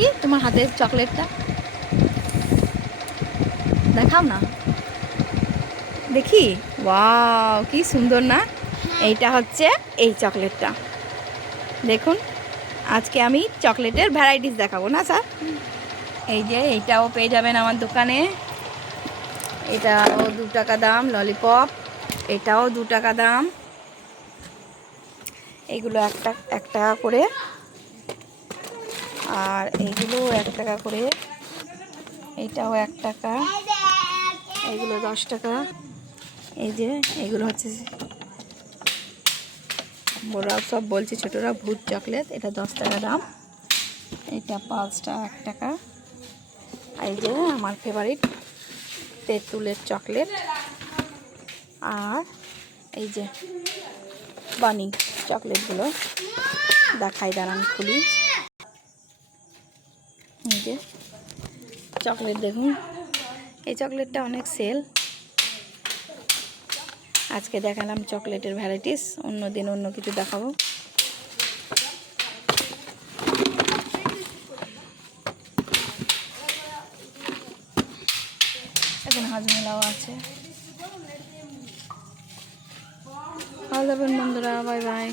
দেখি তোমার হাতের চকলেটটা, দেখাও না দেখি। ওয়াও, কি সুন্দর না? এইটা হচ্ছে এই চকলেটটা। দেখুন, আজকে আমি চকলেটের ভ্যারাইটিস দেখাবো না স্যার। এই যে এইটাও পেয়ে যাবেন আমার দোকানে। এটাও 2 টাকা দাম ললিপপ, এটাও 2 টাকা দাম। এইগুলো 1 টাকা করে, আর এইগুলো 1 টাকা করে। এইটাও 1 টাকা, এইগুলো 10 টাকা। এই যে এইগুলো হচ্ছে, বড়রাও সব বলছে, ছোটরা ভূত চকলেট, এটা 10 টাকা দাম। এটা 5টা 1 টাকা। এই যে আমার ফেভারিট তেঁতুলের চকলেট। আর এই যে বানি চকলেটগুলো দেখাই, দাঁড়ান খুলি। এই যে চকলেট দেখুন, এই চকলেটটা অনেক সেল। আজকে দেখালাম চকলেটের ভ্যারাইটিস, অন্য দিন অন্য কিছু দেখাবো। এখানে হাজমোলাও আছে। ভালো থাকবেন বন্ধুরা, বাই বাই।